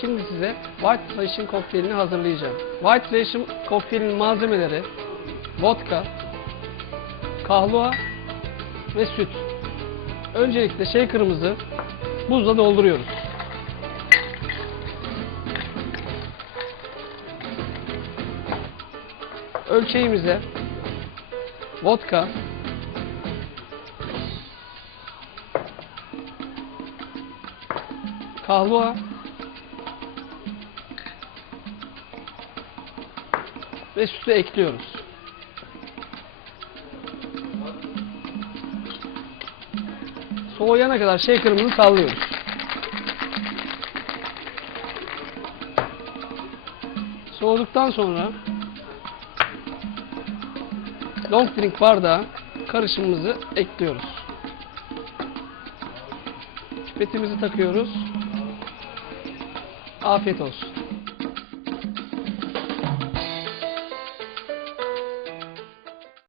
Şimdi size White Russian kokteylini hazırlayacağım. White Russian kokteylinin malzemeleri vodka, kahlua ve süt. Öncelikle shaker'ımızı buzla dolduruyoruz. Ölçeğimize vodka, kahlua, ve sütü ekliyoruz. Soğuyana kadar shaker'ımızı sallıyoruz. Soğuduktan sonra long drink bardağı karışımımızı ekliyoruz. Pipetimizi takıyoruz. Afiyet olsun.